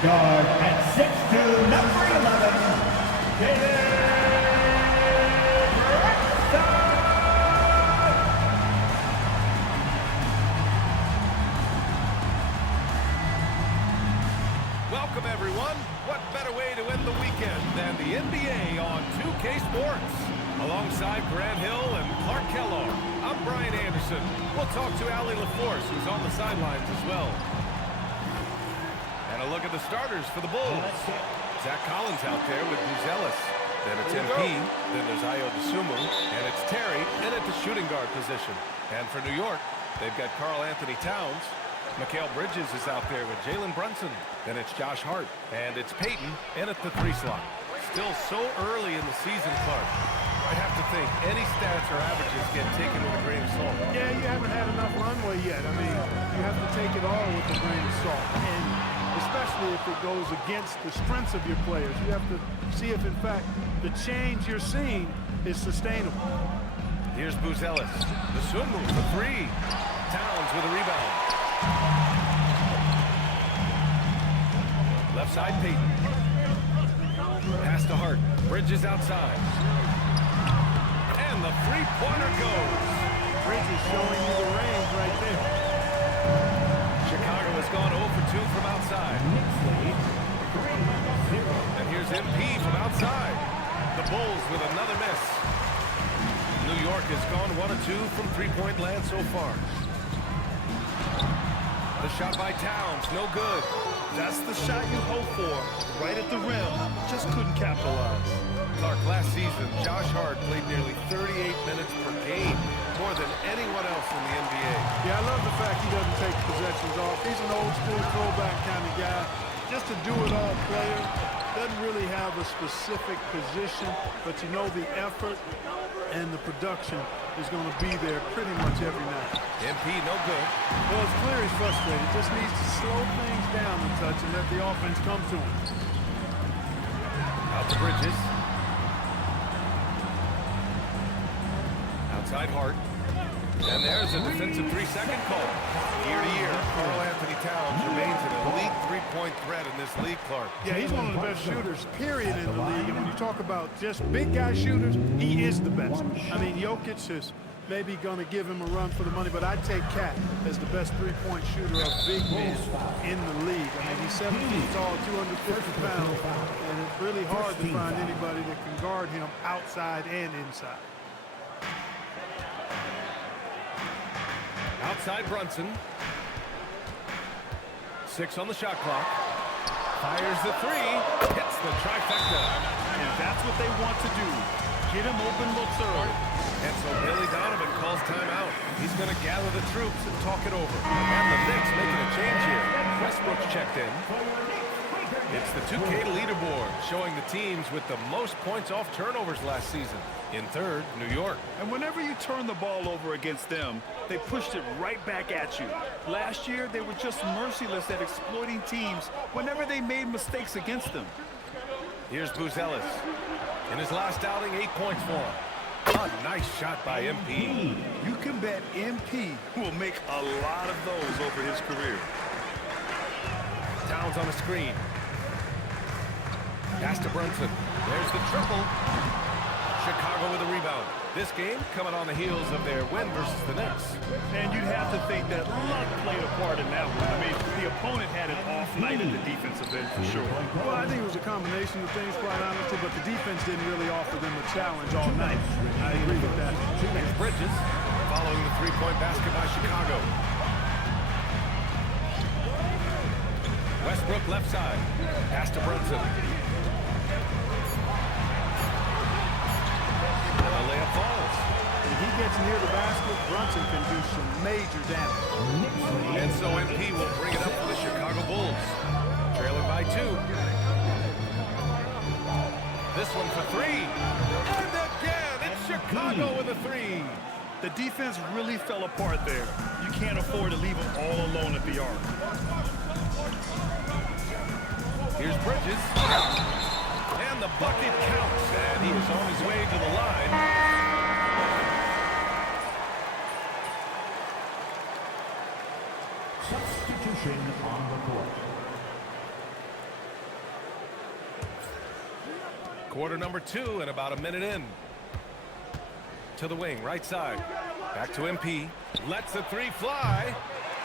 Guard at 6'2", number 11, Welcome, everyone. What better way to end the weekend than the NBA on 2K Sports? Alongside Grant Hill and Clark Kellogg, I'm Brian Anderson. We'll talk to Allie LaForce, who's on the sidelines as well. And a look at the starters for the Bulls. Zach Collins out there with Buzelis. Then it's MP, then there's Ayo Dosunmu, and it's Terry in at the shooting guard position. And for New York, they've got Karl Anthony Towns. Mikal Bridges is out there with Jalen Brunson. Then it's Josh Hart. And it's Peyton in at the 3 slot. Still so early in the season, Clark. I have to think any stats or averages get taken with a grain of salt. Yeah, you haven't had enough runway yet. I mean, you have to take it all with a grain of salt. And especially if it goes against the strengths of your players. You have to see if, in fact, the change you're seeing is sustainable. Here's Buzelis. The swim move for 3. Towns with a rebound. Left side, Peyton. Pass to Hart. Bridges outside. And the three-pointer goes. Bridges showing you the range right there. Chicago has gone 0 for 2 from outside. And here's MP from outside. The Bulls with another miss. New York has gone 1 of 2 from three-point land so far. The shot by Towns, no good. That's the shot you hope for, right at the rim. Just couldn't capitalize. Clark, last season, Josh Hart played nearly 38 minutes per game, more than anyone else in the NBA. Yeah, I love the fact he doesn't take possessions off. He's an old-school throwback kind of guy. Just a do-it-all player. Doesn't really have a specific position, but you know the effort and the production is going to be there pretty much every night. MP, no good. Well, it's clear he's frustrated. Just needs to slow things down a touch and let the offense come to him. Out to Bridges. Outside Hart. And there's a defensive 3-second call. Year to year, Karl Anthony Towns remains an elite three-point threat in this league, Clark. Yeah, he's one of the best shooters, period, in the league. And when you talk about just big guy shooters, he is the best. I mean, Jokic is maybe going to give him a run for the money, but I'd take Cat as the best three-point shooter of big men in the league. I mean, he's 7 feet tall, 250 pounds, and it's really hard to find anybody that can guard him outside and inside. Outside Brunson. 6 on the shot clock. Fires the 3. Hits the trifecta. And that's what they want to do. Get him open looks early. And so Billy Donovan calls timeout. He's going to gather the troops and talk it over. And the Knicks making a change here. Westbrook's checked in. It's the 2K leaderboard showing the teams with the most points off turnovers last season. In third, New York. And whenever you turn the ball over against them, they pushed it right back at you. Last year, they were just merciless at exploiting teams whenever they made mistakes against them. Here's Buzelis. In his last outing, 8 points for him. A nice shot by MP. You can bet MP will make a lot of those over his career. Towns on the screen. Pass to Brunson. There's the triple. Chicago with a rebound. This game coming on the heels of their win versus the Knicks. And you'd have to think that luck played a part in that one. I mean, the opponent had an off night at the defensive end for sure. Well, I think it was a combination of things, quite honestly, but the defense didn't really offer them a challenge all night. I agree with that. Here's Bridges following the three-point basket by Chicago. Westbrook left side. Pass to Brunson. And the layup falls. When he gets near the basket, Brunson can do some major damage. And so MP will bring it up for the Chicago Bulls. Trailing by 2. This one for 3. And again, it's Chicago with a 3. The defense really fell apart there. You can't afford to leave them all alone at the arc. Here's Bridges. And the bucket counts. And he is on his way to the line. Substitution on the court. Quarter number 2 and about a minute in. To the wing, right side. Back to MP. Lets the three fly.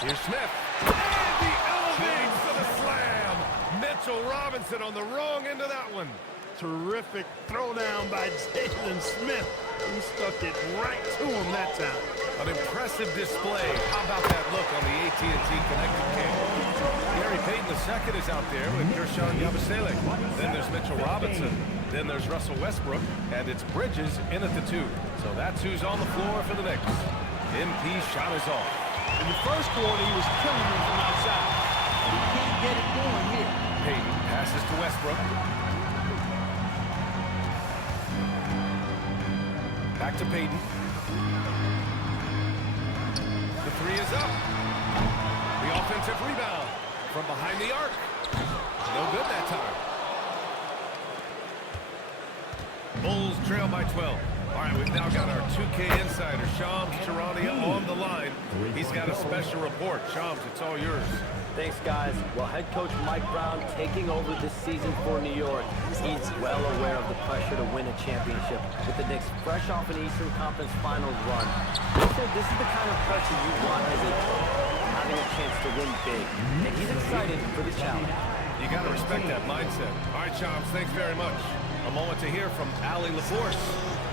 Here's Smith. And he elevates for the slam. Mitchell Robinson on the wrong end of that one. Terrific throwdown by Jalen Smith. He stuck it right to him that time. An impressive display. How about that look on the AT&T connected cable? Gary Payton II is out there with Gershon Yabusele. Then there's Mitchell Robinson. Then there's Russell Westbrook. And it's Bridges in at the 2. So that's who's on the floor for the Knicks. MP shot is off. In the first quarter, he was killing them from outside. He can't get it going here. Payton passes to Westbrook. Back to Payton. The three is up. The offensive rebound from behind the arc. No good that time. Bulls trail by 12. All right, we've now got our 2K insider, Shams Charania, on the line. He's got a special report. Shams, it's all yours. Thanks, guys. Well, head coach Mike Brown taking over this season for New York. He's well aware of the pressure to win a championship. With the Knicks fresh off an Eastern Conference Finals run, he said this is the kind of pressure you want as a team, having a chance to win big. And he's excited for the challenge. You got to respect that mindset. All right, Shams, thanks very much. A moment to hear from Allie LaForce.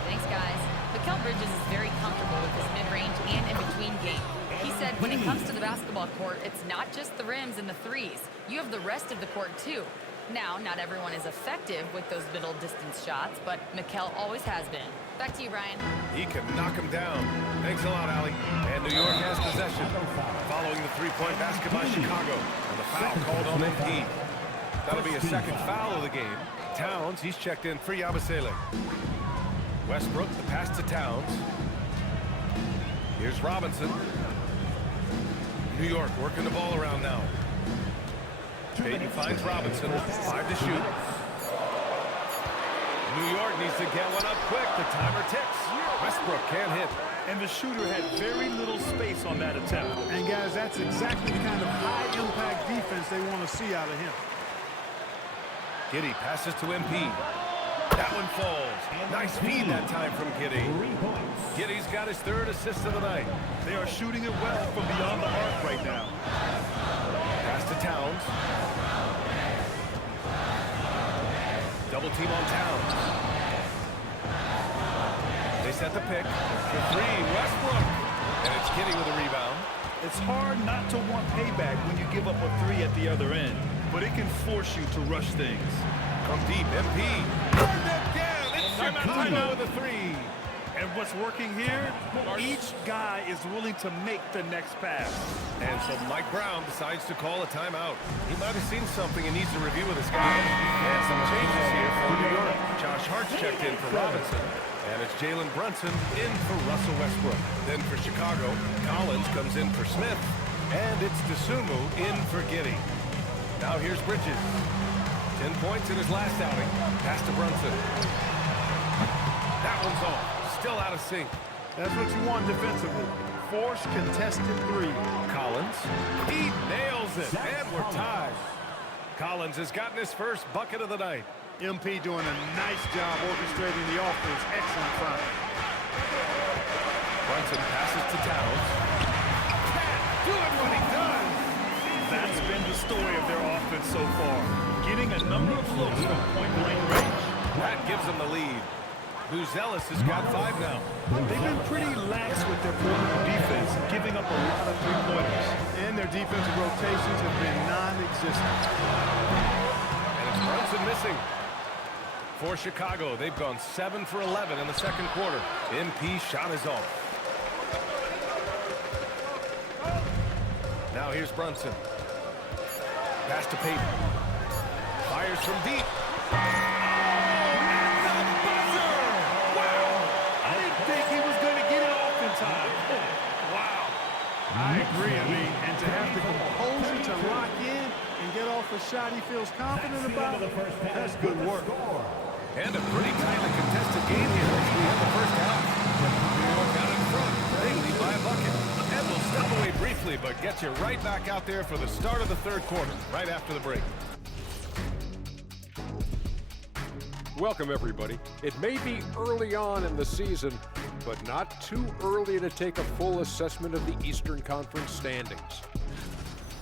Thanks, guys. Mikal Bridges is very comfortable with his mid-range and in-between game. He said when it comes to the basketball court, it's not just the rims and the threes. You have the rest of the court, too. Now, not everyone is effective with those middle-distance shots, but Mikal always has been. Back to you, Brian. He can knock him down. Thanks a lot, Allie. And New York has possession. Following the three-point basket by Chicago. And the foul called on MP. That'll be a second foul of the game. Towns, he's checked in for Yabusele. Westbrook, the pass to Towns. Here's Robinson. New York working the ball around now. Payton finds Robinson. 5 to shoot. New York needs to get one up quick. The timer ticks. Westbrook can't hit. And the shooter had very little space on that attempt. And, guys, that's exactly the kind of high-impact defense they want to see out of him. Giddey passes to MP. That one falls. Nice feed that time from Giddey. Giddey's got his 3rd assist of the night. They are shooting it well from beyond the arc right now. Pass to Towns. Double team on Towns. They set the pick. For 3, Westbrook. And it's Giddey with a rebound. It's hard not to want payback when you give up a 3 at the other end, but it can force you to rush things. From deep, MP. Burned again. It's Chicago with a 3. And what's working here? Each guy is willing to make the next pass. And so Mike Brown decides to call a timeout. He might have seen something and needs to review with his guys. And some changes here for New York. Josh Hart's checked in for Robinson. And it's Jalen Brunson in for Russell Westbrook. Then for Chicago, Collins comes in for Smith. And it's Dosunmu in for Giddey. Now here's Bridges. 10 points in his last outing. Pass to Brunson. That one's off. Still out of sync. That's what you want defensively. Force contested 3. Collins. He nails it. And we're tied. Collins has gotten his first bucket of the night. MP doing a nice job orchestrating the offense. Excellent find. Brunson passes to Towns. Cat doing what he does. That's been the story of their offense so far. Getting a number of looks from point-blank range. That gives them the lead. Buzelis has got 5 now. They've been pretty lax with their perimeter defense, giving up a lot of three-pointers. And their defensive rotations have been non-existent. And it's Brunson missing. For Chicago, they've gone 7 for 11 in the second quarter. MP shot is off. Now here's Brunson. Pass to Payton. Fires from deep. I agree. And to have the composure to lock in and get off a shot he feels confident about, that's good work. And a pretty tightly contested game here as we have the first half. New York out in front. They lead by a bucket. And we'll step away briefly, but get you right back out there for the start of the third quarter, right after the break. Welcome, everybody. It may be early on in the season, but not too early to take a full assessment of the Eastern Conference standings.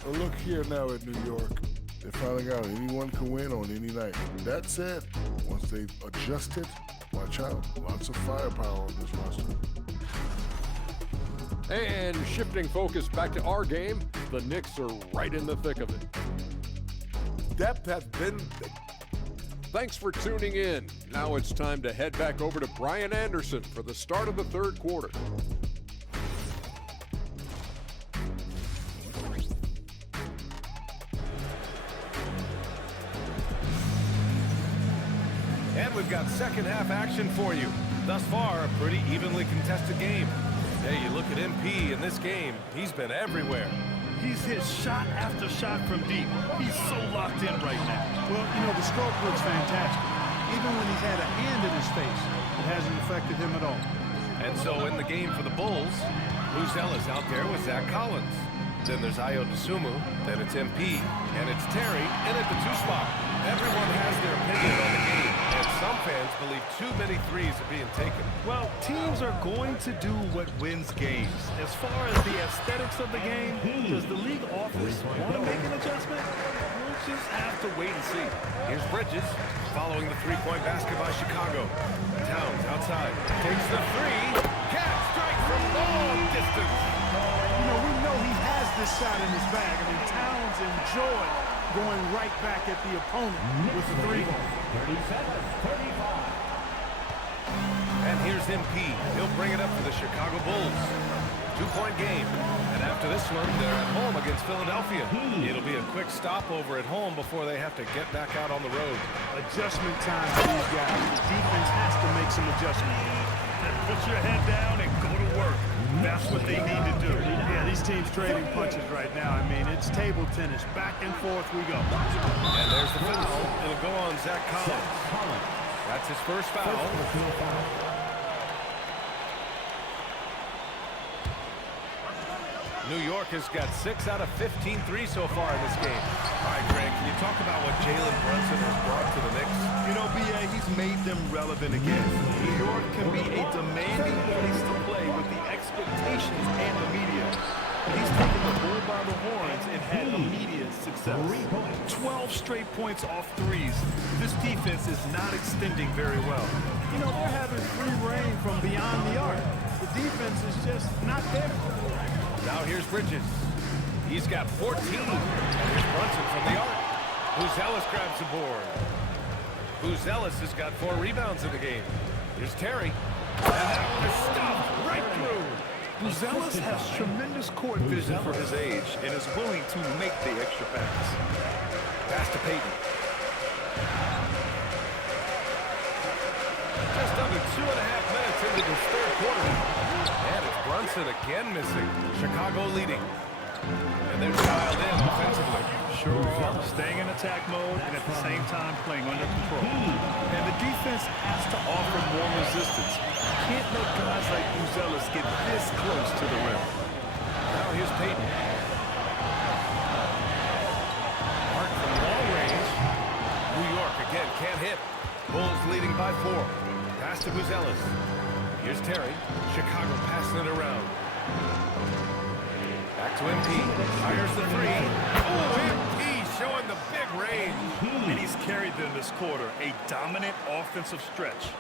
Well, look here now at New York. They're finding out anyone can win on any night. That said, once they've adjusted, watch out. Lots of firepower on this roster. And shifting focus back to our game, the Knicks are right in the thick of it. Depth has been... Thanks for tuning in. Now it's time to head back over to Brian Anderson for the start of the third quarter. And we've got second half action for you. Thus far, a pretty evenly contested game. Hey, you look at MP in this game, he's been everywhere. He's hit shot after shot from deep. He's so locked in right now. Well, you know, the stroke looks fantastic. Even when he's had a hand in his face, it hasn't affected him at all. And so in the game for the Bulls, Buzella's out there with Zach Collins. Then there's Ayo Dosunmu, then it's MP, and it's Terry in at the 2 spot. Everyone has their opinion on the game, and some fans believe too many threes are being taken. Well, teams are going to do what wins games. As far as the aesthetics of the game, does the league office want to make an adjustment? We'll just have to wait and see. Here's Bridges following the three-point basket by Chicago. Towns outside, takes the three, can't strike from long distance. You know, we know he has this shot in his bag. I mean, Towns enjoyed going right back at the opponent with the 3 ball. 37-35. And here's MP. He'll bring it up for the Chicago Bulls. 2-point game. And after this one, they're at home against Philadelphia. It'll be a quick stopover at home before they have to get back out on the road. Adjustment time for these guys. The defense has to make some adjustments. Put your head down and go to work. That's what they need to do. Yeah, these teams trading punches right now. I mean, it's table tennis. Back and forth we go. And there's the foul. It'll go on Zach Collins. That's his first foul. New York has got 6 out of 15 threes so far in this game. All right, Greg, can you talk about what Jalen Brunson has brought to the Knicks? You know, B.A., he's made them relevant again. New York can be a demanding place to play with the expectations and the media. But he's taken the bull by the horns and had immediate success. 12 straight points off threes. This defense is not extending very well. You know, they're having free reign from beyond the arc. The defense is just not there. Now here's Bridges. He's got 14. And here's Brunson from the arc. Buzella's grabs the board. Buzella's has got 4 rebounds in the game. Here's Terry. And that one is stopped right through. Buzella's has tremendous court vision for his age and is willing to make the extra pass. Pass to Payton. Just under 2.5 minutes into this third quarter. And it's Brunson again missing. Chicago leading. And they're dialed in offensively. Sure are. Staying in attack mode and at the same time playing under control. And the defense has to offer more resistance. Can't let guys like Buzella's get this close to the rim. Now here's Payton. Mark from long range. New York again can't hit. Bulls leading by 4. Pass to Buzella's. Here's Terry. Chicago passing it around. Back to MP. Fires the 3. Oh, MP showing the big range. And he's carried them this quarter. A dominant offensive stretch.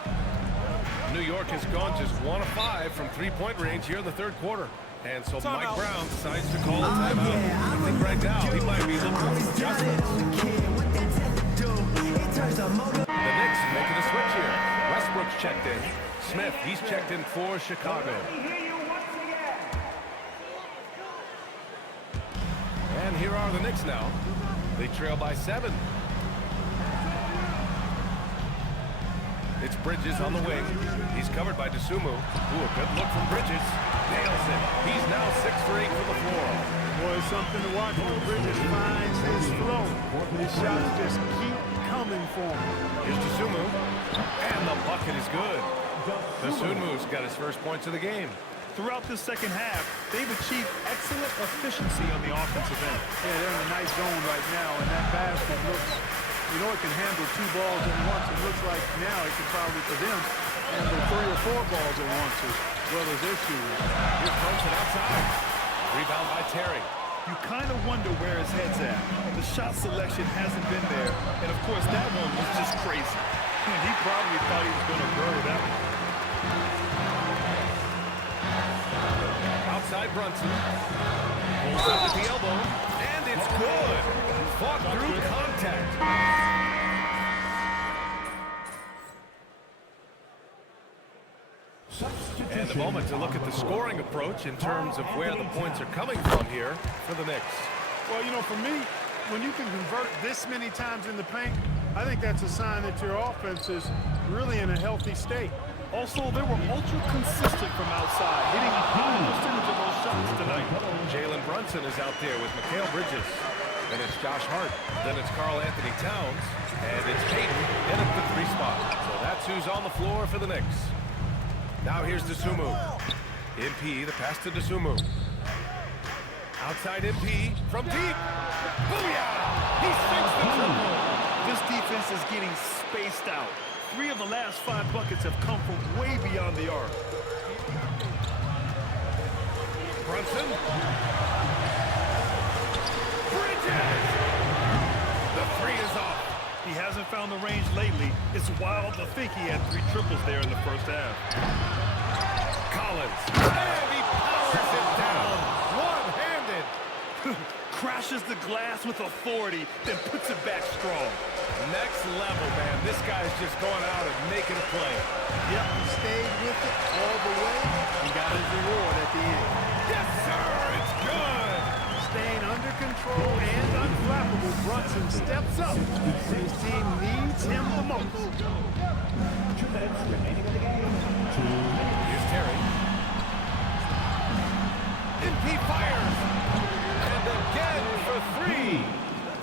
New York has gone just 1 of 5 from 3-point range here in the third quarter. And so Mike Brown decides to call a timeout. I think right now he might be looking for some adjustments. The Knicks making a switch here. Westbrook's checked in. Smith, he's checked in for Chicago. And here are the Knicks now. They trail by 7. It's Bridges on the wing. He's covered by Dosunmu. Ooh, a good look from Bridges. Nails it. He's now 6 for 8 from the floor. Boy, something to watch when Bridges finds his flow. His shots just keep coming for him. Here's Dosunmu. And the bucket is good. Dosunmu's got his first points of the game. Throughout the second half, they've achieved excellent efficiency on the offensive end. Yeah, they're in a nice zone right now, and that basket looks You know it can handle 2 balls at once. It looks like now it can probably, for them, handle 3 or 4 balls at once as well as their shooting. Here's Brunson outside. Rebound by Terry. You kind of wonder where his head's at. The shot selection hasn't been there. And, of course, that one was just crazy. And he probably thought he was going to bury that one. Outside Brunson. Pulls up at the elbow. And it's good. Fought through contact. And a moment to look at the scoring approach in terms of where the points are coming from here for the Knicks. Well, you know, for me, when you can convert this many times in the paint, I think that's a sign that your offense is really in a healthy state. Also, they were ultra consistent from outside, hitting a high percentage of those shots tonight. Jalen Brunson is out there with Mikal Bridges. Then it's Josh Hart. Then it's Karl Anthony Towns. And it's Payton in at the 3 spot. So that's who's on the floor for the Knicks. Now here's Dosunmu. MP, the pass to Dosunmu. Outside MP from deep. Booyah! He sinks the triple. This defense is getting spaced out. 3 of the last 5 buckets have come from way beyond the arc. Brunson. Bridges! The 3 is off. He hasn't found the range lately. It's wild to think he had 3 triples there in the first half. Collins. And he powers it down. One-handed. Crashes the glass with authority, then puts it back strong. Next level, man. This guy's just going out and making a play. Yep, he stayed with it all the way and got his reward at the end. Yes, sir. It's good. Staying under control and unflappable, Brunson steps up. His team needs him the most. 2 minutes remaining in the game. 2 minutes. Here's Terry. MP fires. And again for 3.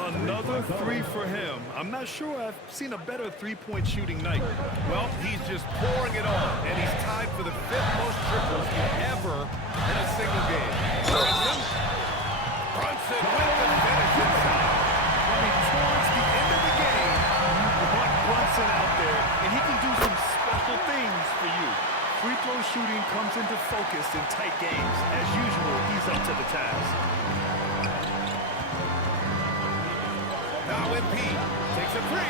Another 3 for him. I'm not sure I've seen a better 3-point shooting night. Well, he's just pouring it on, and he's tied for the 5th most triples ever in a single game. Brunson with the finish inside. I mean, towards the end of the game, you want Brunson out there, and he can do some special things for you. Free throw shooting comes into focus in tight games. As usual, he's up to the task. Now MP takes a 3.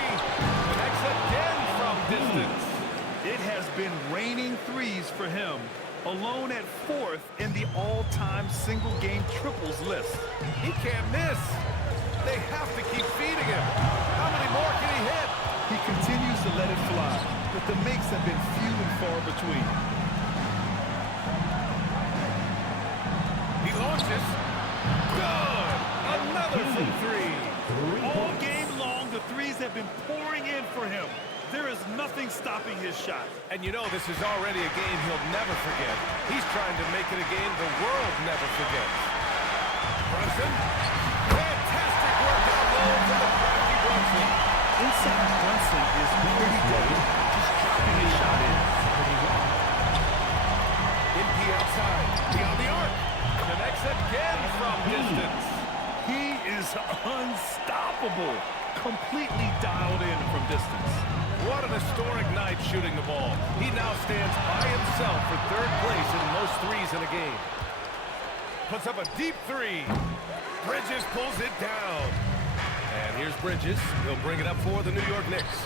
Connects again from distance. It has been raining 3s for him. Alone at 4th in the all-time single-game triples list. He can't miss. They have to keep feeding him. How many more can he hit? He continues to let it fly, but the makes have been few and far between. He launches. Good. Another from 3. All game long, the 3s have been pouring in for him. There is nothing stopping his shot. And you know this is already a game he'll never forget. He's trying to make it a game the world never forgets. Brunson. Fantastic work down low for the crafty Brunson. Inside Brunson is pretty good, just dropping his shot in. MP outside. Beyond the arc. Connects again from distance. He is unstoppable. Completely dialed in from distance. What an historic night shooting the ball. He now stands by himself for 3rd place in most 3s in a game. Puts up a deep 3. Bridges pulls it down. And here's Bridges. He'll bring it up for the New York Knicks.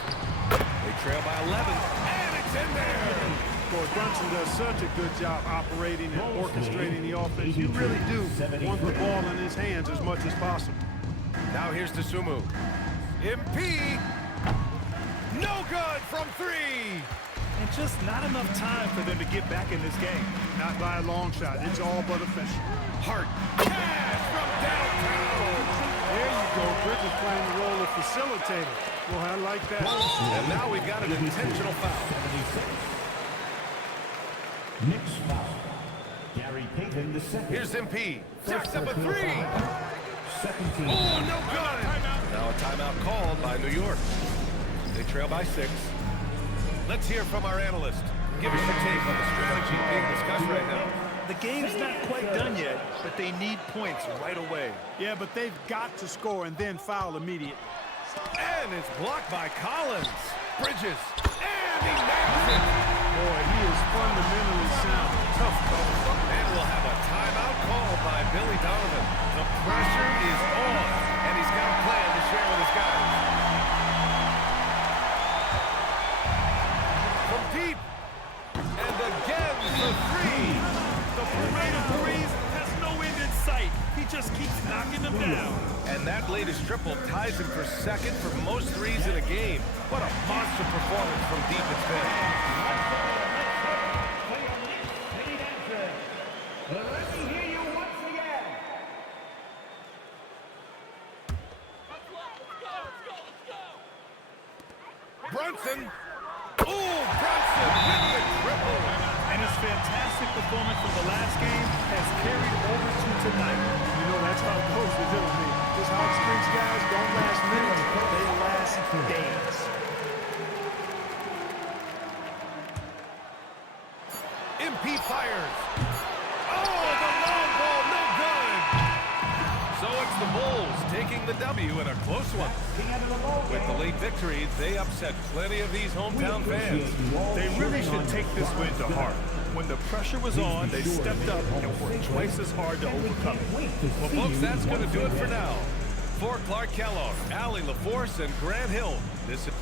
They trail by 11. And it's in there. Boy, Brunson does such a good job operating and orchestrating the offense. You really do want the ball in his hands as much as possible. Now here's Dosunmu. MP. No good from 3. And just not enough time for them to get back in this game. Not by a long shot. It's all but official. Hart. Cash from downtown. There you go. Bridges playing the role of facilitator. Well, I like that. And now we've got an intentional foul. 76. Knicks foul. Gary Payton, the second. Here's MP. Jacks up a 3. Second team. Oh, no good. Now a timeout called by New York. They trail by 6. Let's hear from our analyst. Give us your take on the strategy being discussed right now. The game's not quite done yet, but they need points right away. Yeah, but they've got to score and then foul immediately. And it's blocked by Collins. Bridges. And he nails it. Boy, he is fundamentally sound. Tough call. And we'll have a timeout called by Billy Donovan. The pressure is on, and he's got a plan to share with his guys. From deep. And again for three. The parade of threes has no end in sight. He just keeps knocking them down. And that latest triple ties him for second for most threes in a game. What a monster performance from deep it's been. Let me hear you once again. Brunson. Ooh, Brunson with the triple. And his fantastic performance from the last game has carried over to tonight. You know, that's how it goes with him. These hot streaks guys don't last minutes, they last days. MP fires. Oh, the long ball, no good. So it's the Bulls taking the W in a close one. With the late victory, they upset plenty of these hometown fans. They really should take this win to heart. When the pressure was on, they stepped up and worked twice as hard to overcome it. Well, folks, that's going to do it for now. For Clark Kellogg, Allie LaForce, and Grant Hill, this is...